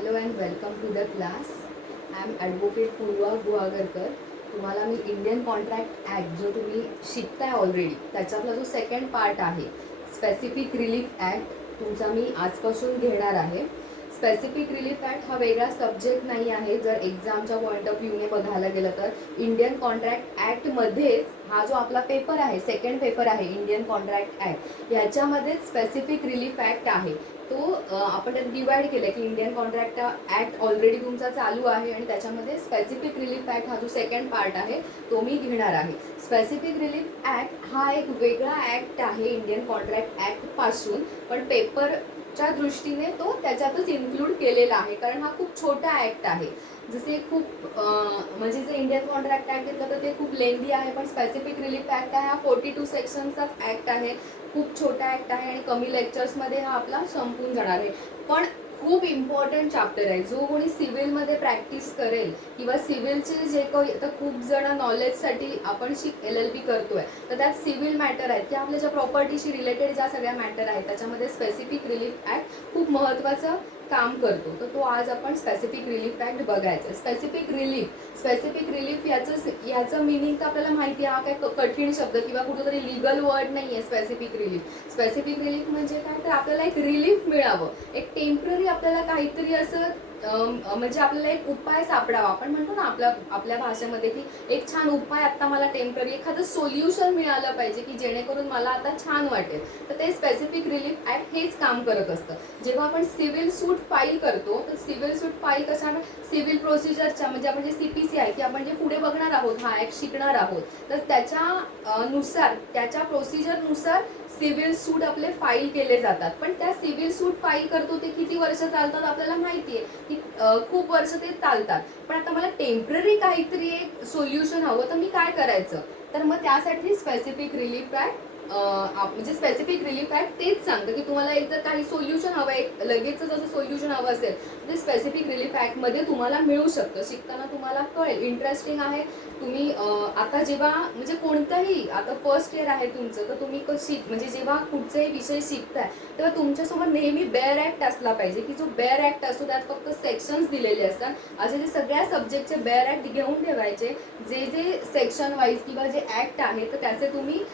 Hello and welcome to the class. I am advocate Purva Guhagarkar. तुम्हाला मी Indian contract act जो तुम्ही शिकताय ऑलरेडी त्याच्यातला जो सेकंड पार्ट आहे स्पेसिफिक रिलीफ ॲक्ट तुमचा मी आजपासून घेणार आहे. स्पेसिफिक रिलीफ ॲक्ट हा वेगळा सब्जेक्ट नाही आहे. जर एक्झामच्या पॉईंट ऑफ व्ह्यूने बघायला गेलं तर इंडियन कॉन्ट्रॅक्ट ॲक्टमध्येच हा जो आपला पेपर आहे सेकंड पेपर आहे इंडियन कॉन्ट्रॅक्ट ॲक्ट याच्यामध्येच स्पेसिफिक रिलीफ ॲक्ट आहे. तो आपण त्यात डिवाइड केलं की इंडियन कॉन्ट्रॅक्ट ॲक्ट ऑलरेडी तुमचा चालू आहे आणि त्याच्यामध्ये स्पेसिफिक रिलीफ ॲक्ट हा जो सेकंड पार्ट आहे तो मी घेणार आहे. स्पेसिफिक रिलीफ ॲक्ट हा एक वेगळा ॲक्ट आहे इंडियन कॉन्ट्रॅक्ट ॲक्टपासून, पण पेपरच्या दृष्टीने तो त्याच्यातच इन्क्लूड केलेला आहे कारण हा खूप छोटा ॲक्ट आहे. जसे खूप म्हणजे जे इंडियन कॉन्ट्रॅक्ट ॲक्ट घेतलं तर ते खूप लेंदी आहे, पण स्पेसिफिक रिलीफ ॲक्ट आहे हा 42 सेक्शनचाच ॲक्ट आहे. खूप छोटा ॲक्ट आहे आणि कमी लेक्चर्समध्ये हा आपला संपून जाणार आहे. पण खूप इम्पॉर्टंट चॅप्टर आहे. जो कोणी सिव्हिलमध्ये प्रॅक्टिस करेल किंवा सिव्हिलचे जे काही आता खूप जण नॉलेजसाठी आपण LLB करतोय तर त्यात सिव्हिल मॅटर आहेत की आपल्या ज्या प्रॉपर्टीशी रिलेटेड ज्या सगळ्या मॅटर आहेत त्याच्यामध्ये स्पेसिफिक रिलीफ ॲक्ट खूप महत्त्वाचं काम करतो. तर तो आज आपण स्पेसिफिक रिलीफ ॲक्ट बघायचं. स्पेसिफिक रिलीफ याचं मिनिंग तर आपल्याला माहिती आहे. हा काय कठीण शब्द किंवा कुठेतरी लिगल वर्ड नाही आहे. स्पेसिफिक रिलीफ म्हणजे काय तर आपल्याला एक रिलीफ मिळावं, एक टेम्पररी आपल्याला काहीतरी असं म्हणजे आपल्याला एक उपाय सापडावा. आपण म्हणतो ना आपल्या भाषेमध्ये की एक छान उपाय आता मला टेम्पररी एखादं सोल्युशन मिळालं पाहिजे की जेणेकरून मला आता छान वाटेल. तर ते स्पेसिफिक रिलीफ ॲक्ट हेच काम करत असतं. जेव्हा आपण सिव्हिल सूट फाईल करतो तर सिव्हिल सूट फाईल कशा सिव्हिल प्रोसिजरच्या म्हणजे आपण जे CPC आहे की आपण जे पुढे बघणार आहोत हा ॲक्ट शिकणार आहोत तर त्याच्या प्रोसिजरनुसार सिव्हिल सूट आपले फाईल केले जातात. पण त्या सिव्हिल सूट फाईल करतो ते किती वर्ष चालतात आपल्याला माहिती आहे की खूप वर्ष ते चालतात. पण आता मला टेम्पररी काहीतरी एक सोल्युशन हवं तर मी काय करायचं, तर मग त्यासाठी स्पेसिफिक रिलीफ ॲक्ट म्हणजे स्पेसिफिक रिलीफ ॲक्ट तेच सांगतं की तुम्हाला एक जर काही सोल्युशन हवं आहे लगेचच असं सोल्युशन हवं असेल ते स्पेसिफिक रिलीफ ॲक्टमध्ये तुम्हाला मिळू शकतं. शिकताना तुम्हाला कळेल, इंटरेस्टिंग आहे. तुम्ही आता जेव्हा म्हणजे कोणताही आता फर्स्ट इयर आहे तुमचं तर तुम्ही म्हणजे जेव्हा कुठचाही विषय शिकताय तेव्हा तुमच्यासोबत नेहमी बेअर ॲक्ट असला पाहिजे की जो बेअर ॲक्ट असतो त्यात फक्त सेक्शन्स दिलेले असतात. असे जे सगळ्या सब्जेक्टचे बेअर ॲक्ट घेऊन ठेवायचे. जे सेक्शन वाईज किंवा जे ॲक्ट आहे तर त्याचे तुम्ही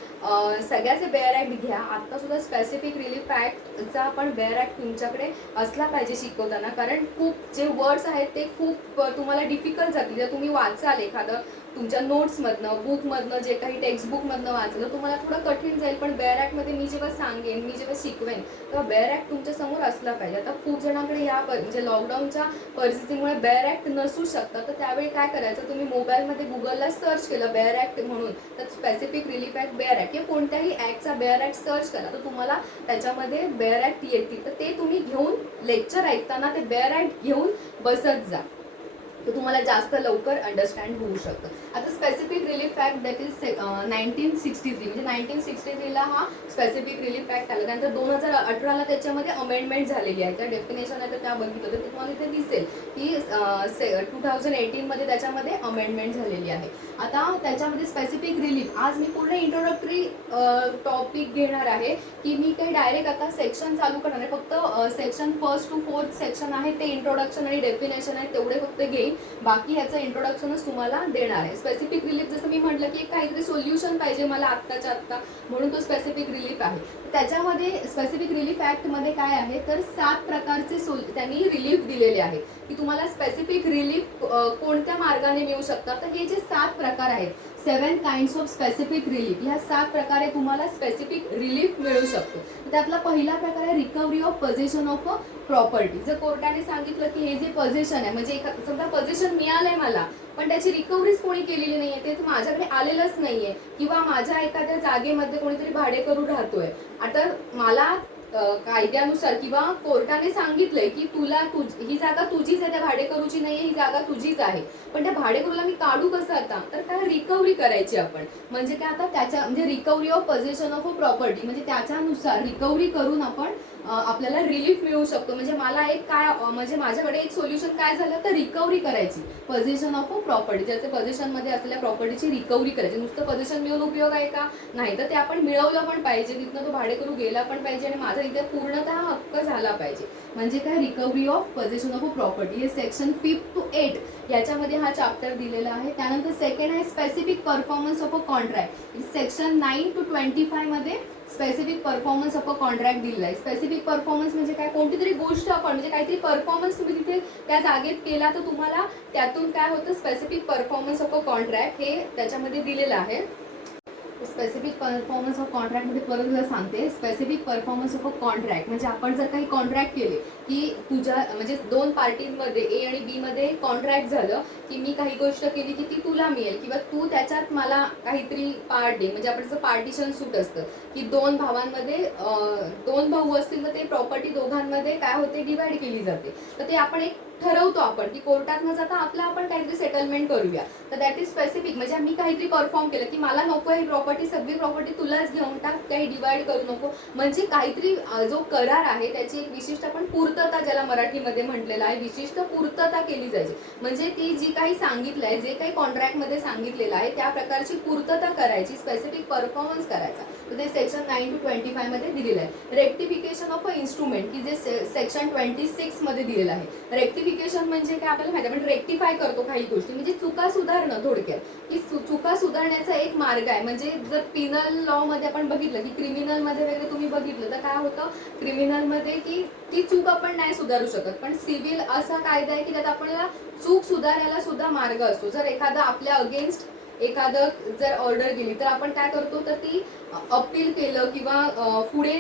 सगळ्याचे बेअर ॲक्ट घ्या. आत्ता सुद्धा स्पेसिफिक रिलीफ ॲक्टचा पण बेअर ॲक्ट तुमच्याकडे असला पाहिजे शिकवताना, कारण खूप जे वर्ड्स आहेत ते खूप तुम्हाला डिफिकल्ट जातील. जर तुम्ही वाचाल एखादं तुमच्या नोट्समधनं बुकमधनं जे काही टेक्स्टबुकमधनं वाचलं तुम्हाला थोडं कठीण जाईल. पण बेअर ॲक्टमध्ये मी जेव्हा सांगेन मी जेव्हा शिकवेन तेव्हा बेअर ॲक्ट तुमच्या समोर असला पाहिजे. आता खूप जणांकडे म्हणजे लॉकडाऊनच्या परिस्थितीमुळे बेअर ॲक्ट नसू शकतं तर त्यावेळी काय करायचं, तुम्ही मोबाईलमध्ये गुगलला सर्च केलं बेअर ॲक्ट म्हणून तर specific relief act bare act किंवा कोणत्याही ॲक्टचा बेअर ॲक्ट सर्च करा तर तुम्हाला त्याच्यामध्ये बेअर ॲक्ट येतील. तर ते तुम्ही घेऊन लेक्चर ऐकताना ते बेअर ॲक्ट घेऊन बसत जा तर तुम्हाला जास्त लवकर अंडरस्टँड होऊ शकतं. आता specific relief act that is 1963 म्हणजे 1963ला हा स्पेसिफिक रिलीफ ॲक्ट आला. त्यानंतर 2018ला त्याच्यामध्ये अमेंडमेंट झालेली आहे. त्या डेफिनेशन आहे तर त्या बघितलं तर तुम्हाला इथे दिसेल की 2018मध्ये त्याच्यामध्ये अमेंडमेंट झालेली आहे. आता त्याच्यामध्ये स्पेसिफिक रिलीफ आज मी पूर्ण इंट्रोडक्टरी टॉपिक घेणार आहे की मी काही डायरेक्ट आता सेक्शन चालू करणार आहे. फक्त section 1st to 4th section आहे ते इंट्रोडक्शन आणि डेफिनेशन आहे तेवढे फक्त घेईन. बाकी ह्याचं इंट्रोडक्शनच तुम्हाला देणार आहे. स्पेसिफिक रिलीफ जसं मी म्हटलं की काहीतरी सोल्युशन पाहिजे मला आत्ताच्या आत्ता म्हणून तो स्पेसिफिक रिलीफ आहे. त्याच्यामध्ये स्पेसिफिक रिलीफ ॲक्टमध्ये काय आहे तर 7 प्रकारचे त्यांनी रिलीफ दिलेले आहेत की तुम्हाला स्पेसिफिक रिलीफ कोणत्या मार्गाने मिळू शकतात. तर हे जे 7 प्रकार आहेत 7 काइंड्स ऑफ स्पेसिफिक रिलीफ ह्या 7 प्रकारे तुम्हाला स्पेसिफिक रिलीफ मिळू शकतो. त्यातला पहिला प्रकार आहे recovery of position of a property. जर कोर्टाने सांगितलं की हे जे पोझिशन आहे म्हणजे समजा पोझिशन मिळालंय मला पण त्याची रिकव्हरीच कोणी केलेली नाहीये, ते माझ्याकडे आलेलंच नाहीये किंवा माझ्या एखाद्या जागेमध्ये कोणीतरी भाडेकरू राहतोय. आता मला कायद्यानुसार किंवा कोर्टाने सांगितलंय की ही जागा तुझीच आहे, त्या भाडेकरूची नाहीये, ही जागा तुझीच आहे. पण त्या भाडेकरूला मी काढू कसं आता, तर काय रिकव्हरी करायची आपण. म्हणजे काय आता त्याच्या म्हणजे recovery of position of a property म्हणजे त्याच्यानुसार रिकव्हरी करून आपण आपल्याला रिलीफ मिळू शकतो. म्हणजे मला एक काय म्हणजे माझ्याकडे एक सोल्युशन काय झालं तर रिकव्हरी करायची, पोझिशन ऑफ अ प्रॉपर्टी, ज्याचे पोझिशनमध्ये असलेल्या प्रॉपर्टीची रिकव्हरी करायची. नुसतं पोझिशन मिळून उपयोग आहे का? नाही, तर ते आपण मिळवलं पण पाहिजे, तिथनं तो भाडेकरू गेला पण पाहिजे आणि माझा इथे पूर्णतः हक्क झाला पाहिजे. म्हणजे काय, recovery of position of a property. हे सेक्शन 5 to 8 याच्यामध्ये हा चॅप्टर दिलेला आहे. त्यानंतर सेकंड आहे specific performance of a contract. Section 9 to 25 मध्ये specific performance of a contract दिलेला आहे. स्पेसिफिक परफॉर्मन्स म्हणजे काय, कोणती तरी गोष्ट आपण म्हणजे काहीतरी परफॉर्मन्स तुम्ही तिथे त्या जागेत केला तर तुम्हाला त्यातून काय होतं, specific performance of a contract हे त्याच्यामध्ये दिलेलं आहे. स्पेसिफिक परफॉर्मन्स ऑफ कॉन्ट्रॅक्टमध्ये परत जर सांगते, specific performance of a contract म्हणजे आपण जर काही कॉन्ट्रॅक्ट केले की तुझ्या म्हणजे दोन पार्टींमध्ये ए आणि बी मध्ये कॉन्ट्रॅक्ट झालं की मी काही गोष्ट केली की ती तुला मिळेल किंवा तू त्याच्यात मला काहीतरी पार्ट दे. म्हणजे आपण जसं पार्टिशन सूट असतं की दोन भावांमध्ये दोन भाऊ असतील तर ते प्रॉपर्टी दोघांमध्ये काय होते, डिवाइड केली जाते. तर ते आपण एक ठरवतो आपण की कोर्टात न जाता आपलं आपण काहीतरी सेटलमेंट करूया. तर दॅट इज स्पेसिफिक. म्हणजे मी काहीतरी परफॉर्म केलं की मला नको ही प्रॉपर्टी, सगळी प्रॉपर्टी तुलाच घेऊन टाक, काही डिवाइड करू नको. म्हणजे काहीतरी जो करार आहे त्याची एक विशिष्ट आपण पूर्तता, ज्याला मराठीमध्ये म्हटलेलं आहे, विशिष्ट पूर्तता केली जायची. म्हणजे ती जी काही सांगितलं आहे, जे काही कॉन्ट्रॅक्टमध्ये सांगितलेलं आहे त्या प्रकारची पूर्तता करायची, स्पेसिफिक परफॉर्मन्स करायचा. तर ते सेक्शन 9 to 25 मध्ये दिलेलं आहे. रेक्टिफिकेशन ऑफ अ इन्स्ट्रुमेंट की जे सेक्शन 26 मध्ये दिलेलं आहे. रेक्टिफिकेशन म्हणजे काय आपल्याला माहिती आहे, आपण रेक्टिफाय करतो काही गोष्टी, म्हणजे चुका सुधारणं थोडक्यात, की चुका सुधारण्याचा एक मार्ग आहे. म्हणजे जर पिनल लॉ मध्ये आपण बघितलं की क्रिमिनल मध्ये वगैरे तुम्ही बघितलं तर काय होतं, क्रिमिनल मध्ये की ती चूक आपण नाही सुधारू शकत, पण सिव्हिल असा कायदा आहे की त्यात आपल्याला चूक सुधारायला सुद्धा मार्ग असतो. जर एखादा आपल्या अगेन्स्ट एखादं जर ऑर्डर गेली तर आपण काय करतो, तर ती अपील केलं किंवा पुढे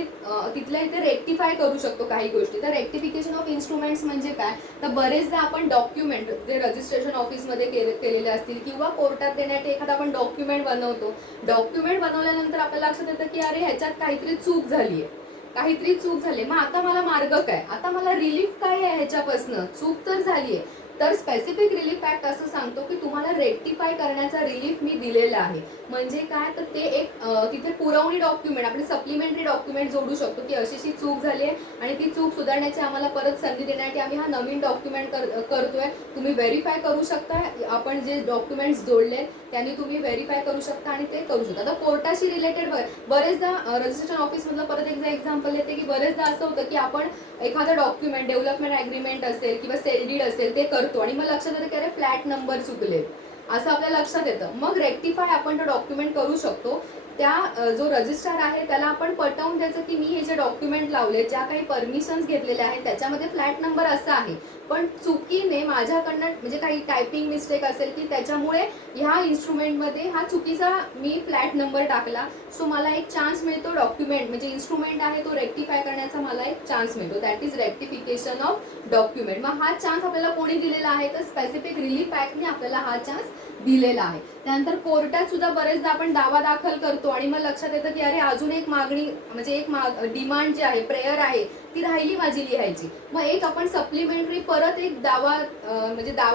तिथल्या इथे रेक्टिफाय करू शकतो काही गोष्टी. तर रेक्टिफिकेशन ऑफ इन्स्ट्रुमेंट्स म्हणजे काय, तर बरेचदा आपण डॉक्युमेंट जे रजिस्ट्रेशन ऑफिसमध्ये केलेले असतील किंवा कोर्टात देण्यासाठी एखादा आपण डॉक्युमेंट बनवतो. डॉक्युमेंट बनवल्यानंतर आपल्याला लक्षात येतं की अरे ह्याच्यात काहीतरी चूक झाली आहे, काहीतरी चूक झाली, मग आता मला मार्ग काय, आता मला रिलीफ काय आहे ह्याच्यापासून, चूक तर झाली आहे. तर स्पेसिफिक रिलीफ ऍक्ट असं सांगतो की तुम्हाला रेक्टिफाय करण्याचा रिलीफ मी दिलेला आहे. म्हणजे काय, तर ते एक तिथे पुरवणी डॉक्युमेंट, आपण सप्लिमेंटरी डॉक्युमेंट जोडू शकतो की अशी चूक झाली आहे आणि ती चूक सुधारण्याची आम्हाला परत संधी देण्यासाठी आम्ही हा नवीन डॉक्युमेंट करतोय. तुम्ही व्हेरीफाय करू शकता, आपण जे डॉक्युमेंट्स जोडले त्यांनी तुम्ही व्हेरीफाय करू शकता आणि ते करू शकता. आता कोर्टाशी रिलेटेड बरेचदा रजिस्ट्रेशन ऑफिसमधलं परत एकदा एक्झाम्पल येते की बरेचदा असं होतं की आपण एखादं डॉक्युमेंट, डेव्हलपमेंट ॲग्रीमेंट असेल किंवा सेल डीड असेल ते करतो आणि मग लक्षात येतं की अरे फ्लॅट नंबर चुकले, असं आपल्या लक्षात येतं. मग रेक्टिफाय आपण तो डॉक्युमेंट करू शकतो. त्या जो रजिस्ट्रार आहे त्याला आपण पटवून द्यायचं की मी हे जे डॉक्युमेंट लावले, ज्या काही परमिशन्स घेतलेल्या आहेत त्याच्यामध्ये फ्लॅट नंबर असा आहे, पण चुकीने माझ्याकडनं म्हणजे काही टायपिंग मिस्टेक असेल की त्याच्यामुळे ह्या इन्स्ट्रुमेंटमध्ये हा चुकीचा मी फ्लॅट नंबर टाकला. सो मला एक चान्स मिळतो, डॉक्युमेंट म्हणजे इन्स्ट्रुमेंट आहे तो रेक्टिफाय करण्याचा मला एक चान्स मिळतो. That is rectification of document. मग हा चान्स आपल्याला कोणी दिलेला आहे, तर स्पेसिफिक रिलीफ ऍक्टने आपल्याला हा चान्स दिलेला आहे. त्यानंतर कोर्टात सुद्धा बरेचदा आपण दावा दाखल करतो आणि मग लक्षात येतं की अरे अजून एक मागणी म्हणजे एक डिमांड जी आहे, प्रेयर आहे, ती राहिली माझी लिहायची. मग एक आपण सप्लिमेंटरी परत एक दावा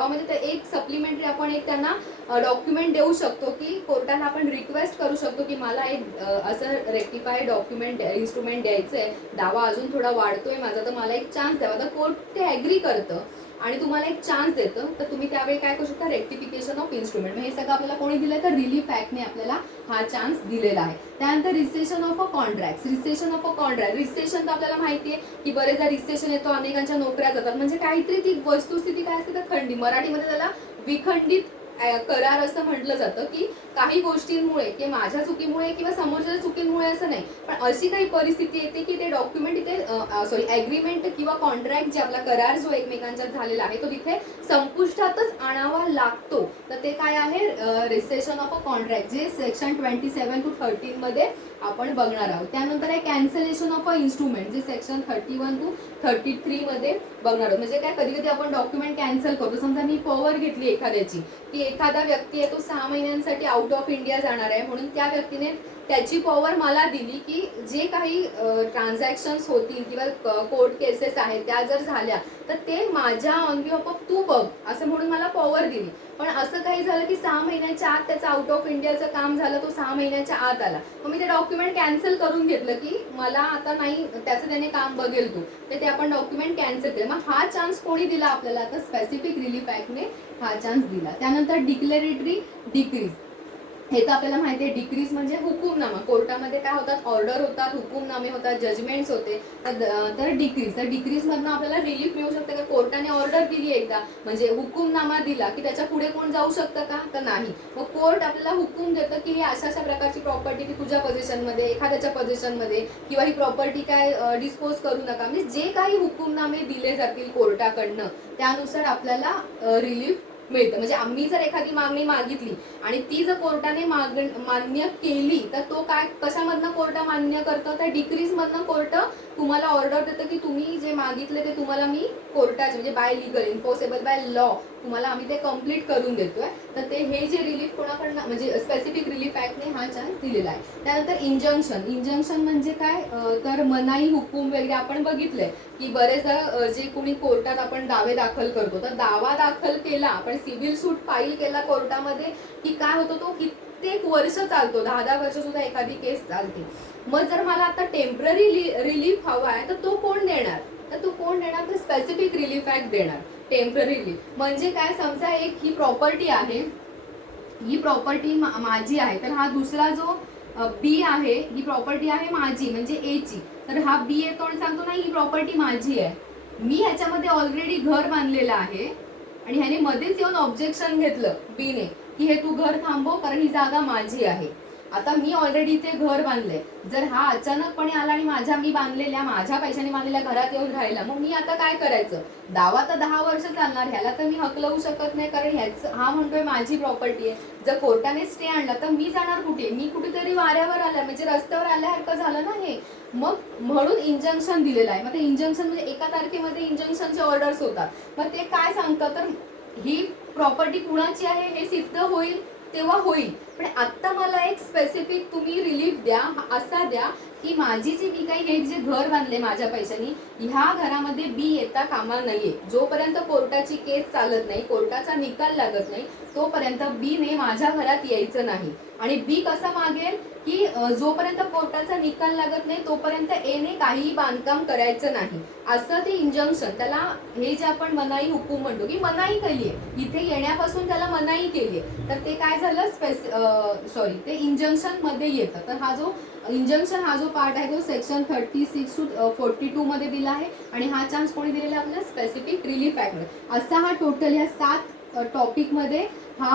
म्हणजे एक सप्लिमेंटरी आपण एक त्यांना डॉक्युमेंट देऊ शकतो की कोर्टाला आपण रिक्वेस्ट करू शकतो की मला एक असं रेक्टिफाय डॉक्युमेंट इन्स्ट्रुमेंट द्यायचं आहे, दावा अजून थोडा वाढतोय माझा, तर मला एक चान्स द्यावा. तर कोर्ट ते ॲग्री करतं आणि तुम्हाला एक चान्स देतं. तर तुम्ही त्यावेळी काय करू शकता, रेक्टिफिकेशन ऑफ इन्स्ट्रुमेंट. हे सगळं आपल्याला कोणी दिलं, तर रिलीफ ऍक्टने आपल्याला हा चान्स दिलेला आहे. त्यानंतर recession of a contract. Recession of a contract, recession तर आपल्याला माहिती आहे की बरेचदा रिसेशन येतो, अनेकांच्या नोकऱ्या जातात. म्हणजे काहीतरी ती वस्तुस्थिती काय असते, तर खंडित, मराठीमध्ये त्याला विखंडित करार असं म्हटलं जातं की काही गोष्टींमुळे किंवा माझ्या चुकीमुळे किंवा समोरच्या चुकीमुळे असं नाही, पण अशी काही परिस्थिती येते की ते डॉक्युमेंट इथे ॲग्रीमेंट किंवा कॉन्ट्रॅक्ट जे आपला करार जो एकमेकांच्यात झालेला आहे तो तिथे संपुष्टातच आणावा लागतो. तर ते काय आहे, रिसेशन ऑफ अ कॉन्ट्रॅक्ट, जे सेक्शन 27 to 13 मध्ये आपण बघणार आहोत. त्यानंतर आहे कॅन्सलेशन ऑफ अ इन्स्ट्रुमेंट, जे सेक्शन 31 to 33 मध्ये बघणार आहोत. म्हणजे काय, कधी कधी आपण डॉक्युमेंट कॅन्सल करतो. समजा मी पॉवर घेतली एखाद्याची की एखादा व्यक्ती आहे तो 6 महिन्यांसाठी आउट ऑफ इंडिया जाणार आहे, म्हणून त्या व्यक्तीने त्याची पॉवर मला दिली की जे काही ट्रान्झॅक्शन्स होतील किंवा कोर्ट केसेस आहेत त्या जर झाल्या तर ते माझ्या ऑन बिहाफ ऑफ तू बघ असं म्हणून मला पॉवर दिली. पण असं काही झालं की 6 महिन्याच्या आत त्याचं आउट ऑफ इंडियाचं काम झालं, तो 6 महिन्याच्या आत आला, मग मी ते डॉक्युमेंट कॅन्सल करून घेतलं की मला आता नाही त्याचं त्याने काम बघेल तू, ते आपण डॉक्युमेंट कॅन्सल केलं. मग हा चान्स कोणी दिला आपल्याला, आता स्पेसिफिक रिलीफ ऍक्टने हा चान्स दिला. त्यानंतर डिक्लेरेटरी डिक्रीज, हे तर आपल्याला माहिती आहे. डिक्रीज म्हणजे हुकूमनामा, कोर्टामध्ये काय होतात, ऑर्डर होतात, हुकूमनामे होतात, जजमेंट्स होते. तर डिक्रीज, तर डिक्रीज मधनं आपल्याला रिलीफ मिळू शकते का, कोर्टाने ऑर्डर दिली एकदा म्हणजे हुकूमनामा दिला की त्याच्या पुढे कोण जाऊ शकतं का, तर नाही. मग कोर्ट आपल्याला हुकूम देतं की हे अशा अशा प्रकारची प्रॉपर्टी ती तुझ्या पोझिशनमध्ये, एखाद्याच्या पोझिशनमध्ये, किंवा ही प्रॉपर्टी काय डिस्पोज करू नका. म्हणजे जे काही हुकूमनामे दिले जातील कोर्टाकडनं त्यानुसार आपल्याला रिलीफ मिळतं. म्हणजे आम्ही जर एखादी मागणी मागितली आणि ती जर कोर्टाने मान्य केली तर तो काय कशामधनं कोर्ट मान्य करतं, तर डिक्रीज मधनं कोर्ट तुम्हाला ऑर्डर देतं की तुम्ही जे मागितले ते तुम्हाला मी कोर्टाचे म्हणजे by legal enforceable by law तुम्हाला आम्ही ते कम्प्लीट करून देतोय. तर ते हे जे रिलीफ कोणाकडनं म्हणजे स्पेसिफिक रिलीफ ऍक्टने हा चान्स दिलेला आहे. त्यानंतर इंजंक्शन, इंजंक्शन म्हणजे काय, तर मनाई हुकूम वगैरे आपण बघितलंय की बरेचदा जे कोणी कोर्टात आपण दावे दाखल करतो, तर दावा दाखल केला आपण सिव्हिल सूट फाईल केला कोर्टामध्ये की काय होतो, तो कित्येक वर्ष चालतो, 10-10 वर्ष सुद्धा एखादी केस चालते. मग जर मला आता टेम्पररी रिलीफ हवा आहे तर तो कोण देणार, तर तो कोण देणार, तर स्पेसिफिक रिलीफ ऍक्ट देणार. टेम्पररी रिलीफ म्हणजे काय, समजा एक ही प्रॉपर्टी आहे, ही प्रॉपर्टी माझी आहे, तर हा दुसरा जो बी आहे, ही प्रॉपर्टी आहे माझी म्हणजे ए ची, तर हा बी येतो आणि सांगतो नाही ही प्रॉपर्टी माझी आहे, मी ह्याच्यामध्ये ऑलरेडी घर बांधलेलं आहे आणि ह्याने मध्येच येऊन ऑब्जेक्शन घेतलं बीने की हे तू घर थांबव कारण ही जागा माझी आहे. आता मी ऑलरेडी इथे घर बांधलंय, जर हा अचानकपणे आला आणि मी बांधलेल्या माझ्या पैशाने बांधलेल्या घरात येऊन राहिला, मग मी आता काय करायचं, दावा तर 10 वर्ष चालणार, ह्याला तर मी हकलवू शकत नाही कारण हा म्हणतोय माझी प्रॉपर्टी आहे. जर कोर्टाने स्टे आणला तर मी जाणार कुठे, मी कुठेतरी वाऱ्यावर आल्या म्हणजे रस्त्यावर आल्यासारखं झालं ना हे. मग म्हणून इंजंक्शन दिलेलं आहे. मग ते इंजंक्शन म्हणजे एका तारखेमध्ये इंजंक्शनचे ऑर्डर्स होतात. मग ते काय सांगतं, तर ही प्रॉपर्टी कुणाची आहे हे सिद्ध होईल तेव्हा होईल, पण आता मला एक स्पेसिफिक तुम्ही रिलीफ द्या, असा द्या की माझी जी मी काही हे जे घर बांधले माझ्या पैशानी, ह्या घरामध्ये बी येता कामा नाहीये. जोपर्यंत कोर्टाची केस चालत नाही, कोर्टाचा निकाल लागत नाही, तोपर्यंत बी ने माझ्या घरात यायचं नाही. आणि बी कसा मागेल की जोपर्यंत कोर्टाचा निकाल लागत नाही तोपर्यंत ए ने काहीही बांधकाम करायचं नाही, असं ते इंजंक्शन. त्याला हे जे आपण मनाई हुकूम म्हणतो की मनाई केली आहे, इथे येण्यापासून त्याला मनाई केली आहे, तर ते काय झालं ते इंजंक्शन मध्ये येतं. तर हा जो इंजंक्शन हा जो पार्ट आहे तो सेक्शन 36 to 42 मध्ये दिला आहे आणि हा चान्स कोणी दिलेला आहे आपल्याला, स्पेसिफिक रिलीफ ऍक्ट मध्ये. असा हा टोटल या 7 टॉपिक मध्ये हा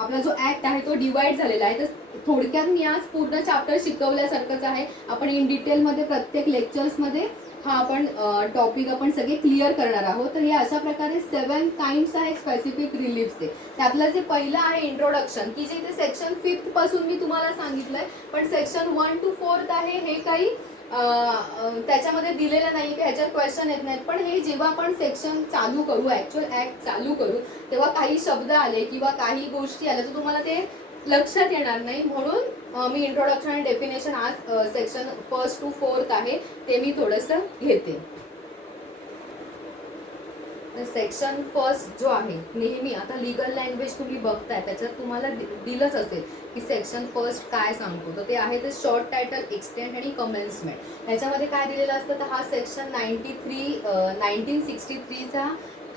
आपला जो ऍक्ट आहे तो डिवाइड झालेला आहे. तर थोडक्यात मी आज पूर्ण चॅप्टर शिकवल्यासारखंच आहे. आपण इन डिटेल मध्ये प्रत्येक लेक्चर्स मध्ये हा आपण टॉपिक आपण सगळे क्लिअर करणार आहोत. तर हे अशा प्रकारे 7 काइंड्स आहे स्पेसिफिक रिलीफचे. त्यातलं जे पहिलं आहे इंट्रोडक्शन, की जे इथे सेक्शन 5 पासून मी तुम्हाला सांगितलंय, पण सेक्शन 1 to 4 आहे हे काही त्याच्यामध्ये दिलेलं नाही की ह्याच्यात क्वेश्चन येत नाहीत. पण हे जेव्हा आपण सेक्शन चालू करू, ऍक्च्युअल ऍक्ट चालू करू, तेव्हा काही शब्द आले किंवा काही गोष्टी आल्या तर तुम्हाला ते लक्षात येणार नाही. म्हणून मी इंट्रोडक्शन आणि डेफिनेशन आज सेक्शन 1 to 4 आहे ते मी थोडंसं घेते. सेक्शन 1 जो आहे, नेहमी आता लिगल लँग्वेज तुम्ही बघताय त्याच्यात तुम्हाला दिलंच असेल की सेक्शन 1 काय सांगतो, तर ते आहे ते शॉर्ट टायटल, एक्सटेंट आणि कमेन्समेंट. ह्याच्यामध्ये काय दिलेलं असतं, तर हा सेक्शन 1963चा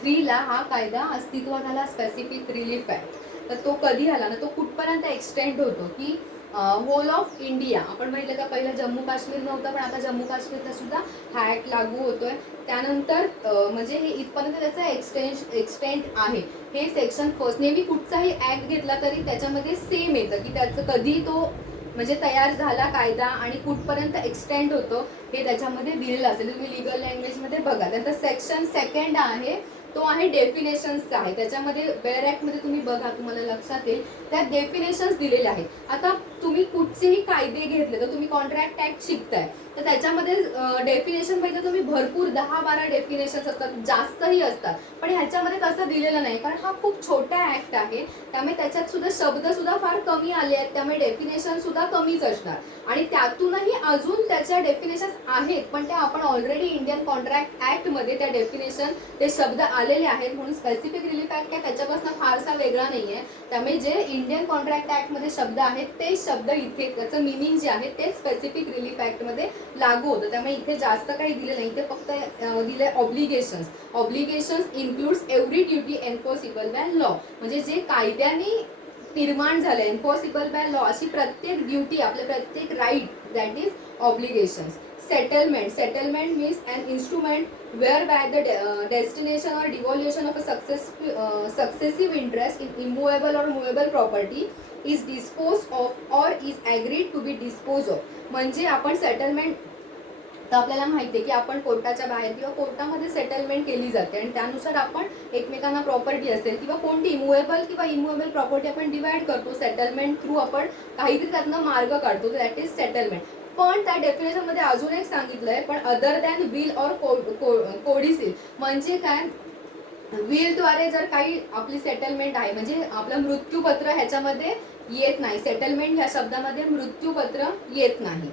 3 ला हा कायदा अस्तित्वात आला, स्पेसिफिक रिलीफ ऍक्ट. तर तो कधी आला ना, तो कुठपर्यंत एक्सटेंड होतो की होल ऑफ इंडिया. आपण बघितलं का पहिलं जम्मू काश्मीर नव्हतं, पण आता जम्मू काश्मीरला सुद्धा हा ऍक्ट लागू होतोय. त्यानंतर म्हणजे हे इथपर्यंत त्याचा एक्सटेंट आहे हे सेक्शन 1. नेहमी कुठचाही ऍक्ट घेतला तरी त्याच्यामध्ये सेम येतं की त्याचं कधी तो म्हणजे तयार झाला कायदा आणि कुठपर्यंत एक्सटेंड होतो हे त्याच्यामध्ये दिलेलं असेल. तुम्ही लिगल लँग्वेजमध्ये बघा. त्यानंतर सेक्शन 2 आहे तो आहे डेफिनेशन्सचा आहे. त्याच्यामध्ये बेअर ऍक्टमध्ये तुम्ही बघा, तुम्हाला लक्षात येईल त्यात डेफिनेशन्स दिलेले आहेत. आता तुम्ही कुठचेही कायदे घेतले तर तुम्ही कॉन्ट्रॅक्ट ऍक्ट शिकताय तर त्याच्यामध्ये डेफिनेशन पाहिजे तुम्ही भरपूर 10-12 डेफिनेशन्स असतात, जास्तही असतात. पण ह्याच्यामध्ये तसं दिलेलं नाही कारण हा खूप छोटा ऍक्ट आहे. त्यामुळे त्याच्यात सुद्धा शब्द सुद्धा फार कमी आले आहेत, त्यामुळे डेफिनेशन सुद्धा कमीच असणार आणि त्यातूनही अजून त्याच्या डेफिनेशन आहेत पण त्या आपण ऑलरेडी इंडियन कॉन्ट्रॅक्ट ऍक्ट मध्ये त्या डेफिनेशन ते शब्द आलेले आहेत. म्हणून स्पेसिफिक रिलीफ ऍक्ट काय त्याच्यापासून फारसा वेगळा नाहीये. त्यामुळे जे इंडियन कॉन्ट्रॅक्ट ऍक्ट मध्ये शब्द आहेत ते शब्द इथे त्याचं मिनिंग जे आहे ते स्पेसिफिक रिलीफ ऍक्ट मध्ये लागू होतं. त्यामुळे इथे जास्त काही दिलं नाही, इथे फक्त दिले obligations. Obligations includes every duty enforceable by law, म्हणजे जे कायद्याने निर्माण झाले एन्फोर्सिबल बाय लॉ अशी प्रत्येक ड्युटी आपले प्रत्येक right that is obligations. Settlement. Settlement means an instrument whereby the destination or devolution of a successive interest in immovable or movable property is disposed of or is agreed to be disposed of. म्हणजे आपण settlement तर आपल्याला माहिती आहे की आपण कोर्टाच्या बाहेर किंवा कोर्टामध्ये सेटलमेंट केली जाते आणि त्यानुसार आपण एकमेकांना प्रॉपर्टी असेल किंवा कोणती मुवेबल किंवा इमुवेबल प्रॉपर्टी आपण डिवाइड करतो. सेटलमेंट थ्रू आपण काहीतरी त्यातनं मार्ग काढतो, दॅट इज सेटलमेंट. पण त्या डेफिनेशन मध्ये अजून एक सांगितलंय पण अदर दॅन विल ऑर कोडिसिल. म्हणजे काय, विलद्वारे जर काही आपली सेटलमेंट आहे म्हणजे आपलं मृत्यूपत्र ह्याच्यामध्ये येत नाही. सेटलमेंट ह्या शब्दामध्ये मृत्यूपत्र येत नाही.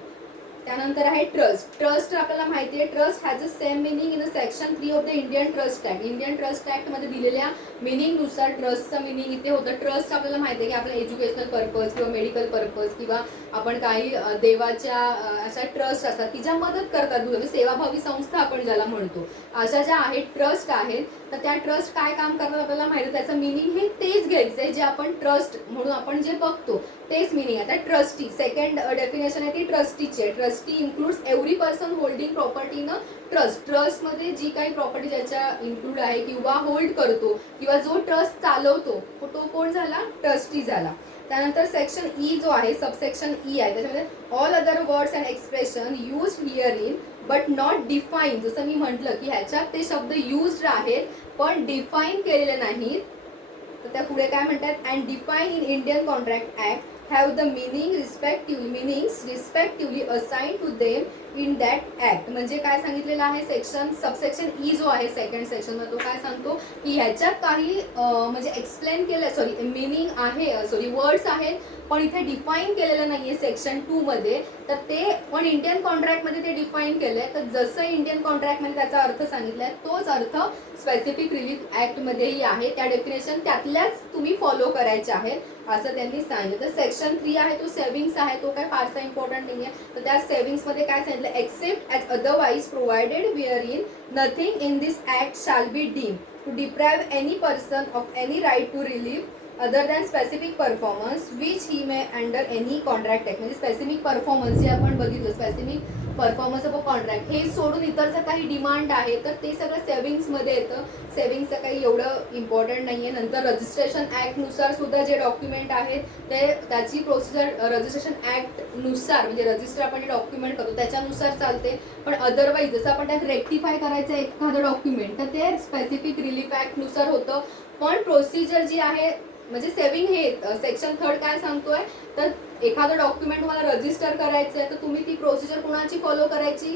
त्यानंतर आहे ट्रस्ट. ट्रस्ट आपल्याला माहिती आहे trust has a same meaning in the section 3 of the Indian trust act. Indian trust act मध्ये दिलेल्या मिनिंग नुसार ट्रस्टचं मिनिंग इथे होतं. ट्रस्ट आपल्याला माहिती आहे की आपल्या एज्युकेशनल पर्पज किंवा मेडिकल पर्पज किंवा आपण काही देवाच्या अशा ट्रस्ट असतात की ज्या मदत करतात, म्हणजे सेवाभावी संस्था आपण ज्याला म्हणतो, अशा ज्या आहेत ट्रस्ट आहेत. तर त्या ट्रस्ट काय काम करतात आपल्याला माहिती, त्याचं मिनिंग हे तेच घ्यायचंय जे आपण ट्रस्ट म्हणून आपण जे बघतो तेच मिनिंग. आता ट्रस्टी सेकंड डेफिनेशन आहे ती ट्रस्टीची आहे. Trustee includes every person holding property in trust. Trust मध्ये जी काही प्रॉपर्टी ज्याच्या इन्क्लूड आहे किंवा होल्ड करतो किंवा जो ट्रस्ट चालवतो तो कोण झाला, ट्रस्टी झाला. त्यानंतर सेक्शन ई जो आहे सबसेक्शन ई आहे त्याच्यामध्ये all other words and expression use here in but not define. जसं मी म्हटलं की ह्याच्यात ते शब्द युज्ड आहेत पण डिफाईन केलेले नाहीत. तर त्या पुढे काय म्हणतात, and define in Indian contract act have the meanings respectively assigned to them in that act. म्हणजे काय सांगितलेलं आहे सेक्शन सबसेक्शन ई जो आहे सेकंड सेक्शन मध्ये तो काय सांगतो की ह्याच्यात काही म्हणजे एक्सप्लेन केलं मिनिंग आहे वर्ड्स आहेत पण इथे डिफाईन केलेलं नाहीये सेक्शन 2 मध्ये. तर ते पण इंडियन कॉन्ट्रॅक्ट मध्ये ते डिफाईन केलंय. तर जसं इंडियन कॉन्ट्रॅक्ट मध्ये त्याचा अर्थ सांगितलाय तोच अर्थ स्पेसिफिक रिलीफ ऍक्ट मध्येही आहे. त्या डेफिनेशन त्यातल्याच तुम्ही फॉलो करायचे आहेत असं त्यांनी सांगितलं. तर सेक्शन 3 आहे तो सेव्हिंग्स आहे, तो काय फारसा इम्पॉर्टंट नाही आहे. तर त्या सेव्हिंग्स मध्ये काय सांगितलं, except as otherwise provided wherein nothing in this act shall be deem to deprive any person of any right to relief other than specific performance which he may under any contract act. म्हणजे specific performance जे आपण बघितलं specific performance of a contract हे सोडून इतर जर काही demand आहे तर ते सगळं सेव्हिंग्समध्ये येतं. सेव्हिंग्सचं काही एवढं इम्पॉर्टंट नाही आहे. नंतर रजिस्ट्रेशन ॲक्टनुसार सुद्धा जे डॉक्युमेंट आहेत ते त्याची प्रोसिजर रजिस्ट्रेशन ॲक्टनुसार म्हणजे रजिस्टर आपण जे डॉक्युमेंट करतो त्याच्यानुसार चालते. पण अदरवाईज जसं आपण त्यात रेक्टिफाय करायचं एखादं डॉक्युमेंट तर ते स्पेसिफिक रिलीफ ॲक्टनुसार होतं. पण प्रोसिजर जी आहे म्हणजे सेव्हिंग हे सेक्शन 3 काय सांगतोय तर एखादं डॉक्युमेंट तुम्हाला रजिस्टर करायचं आहे तर तुम्ही ती प्रोसिजर कोणाची फॉलो करायची,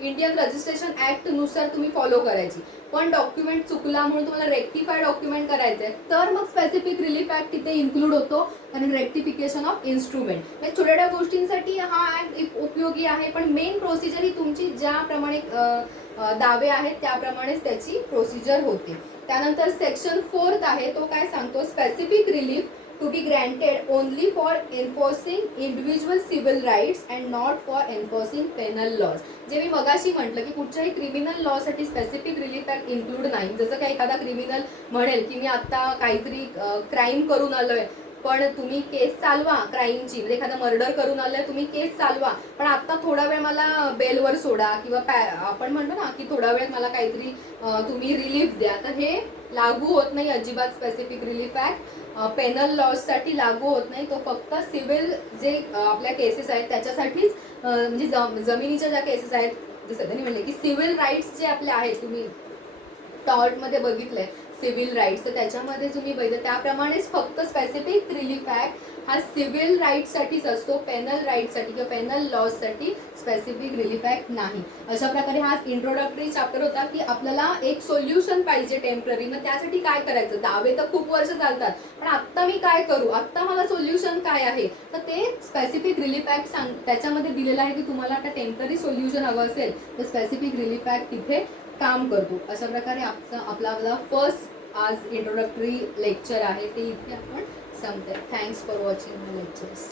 इंडियन रजिस्ट्रेशन ऍक्ट नुसार तुम्ही फॉलो करायची. पण डॉक्युमेंट चुकला म्हणून तुम्हाला रेक्टिफाय डॉक्युमेंट करायचं आहे तर मग स्पेसिफिक रिलीफ ऍक्ट तिथे इन्क्लूड होतो आणि रेक्टिफिकेशन ऑफ इन्स्ट्रुमेंट. म्हणजे छोट्या गोष्टींसाठी हा ऍक्ट उपयोगी आहे पण मेन प्रोसिजर ही तुमची ज्याप्रमाणे दावे आहेत त्याप्रमाणेच त्याची प्रोसिजर होते. त्यानंतर सेक्शन 4 आहे तो काय सांगतो, specific relief to be granted only for enforcing individual civil rights and not for enforcing penal laws. जे मी मगाशी म्हटलं की कुठच्याही क्रिमिनल लॉसाठी स्पेसिफिक रिलीफ ऍक्ट इन्क्लूड नाही. जसं काही एखादा क्रिमिनल म्हणेल की मी आता काहीतरी क्राईम करून आलोय पण तुम्ही केस चालवा क्राईमची, म्हणजे एखादा मर्डर करून आलाय तुम्ही केस चालवा पण आता थोडा वेळ मला बेलवर सोडा किंवा आपण म्हणतो ना की थोडा वेळ मला काहीतरी तुम्ही रिलीफ द्या, तर हे लागू होत नाही अजिबात. स्पेसिफिक रिलीफ ऍक्ट पेनल लॉजसाठी लागू होत नाही. तो फक्त सिव्हिल जे आपल्या केसेस आहेत त्याच्यासाठीच म्हणजे जमिनीच्या ज्या केसेस आहेत जसं त्यांनी म्हणले की सिव्हिल राईट्स जे आपले आहेत तुम्ही टॉर्टमध्ये बघितलंय सिव्हिल राईट्स, तर त्याच्यामध्ये तुम्ही बघितलं त्याप्रमाणेच फक्त स्पेसिफिक रिलीफ ऍक्ट हा सिव्हिल राईट्ससाठीच असतो, पेनल राईट्ससाठी किंवा पेनल लॉजसाठी स्पेसिफिक रिलीफ ऍक्ट नाही. अशा प्रकारे हा इंट्रोडक्टरी चॅप्टर होता की आपल्याला एक सोल्युशन पाहिजे टेम्पररी. मग त्यासाठी काय करायचं, दावे तर खूप वर्ष चालतात, पण आत्ता मी काय करू, आत्ता मला सोल्युशन काय आहे, तर ते स्पेसिफिक रिलीफ ऍक्ट त्याच्यामध्ये दिलेलं आहे की तुम्हाला आता टेम्पररी सोल्युशन हवं असेल तर स्पेसिफिक रिलीफ ऍक्ट तिथे काम करतो. अशा प्रकारे आपला फर्स्ट आज इंट्रोडक्टरी लेक्चर आहे ते इथे आपण संपतंय. Thanks for watching my lectures.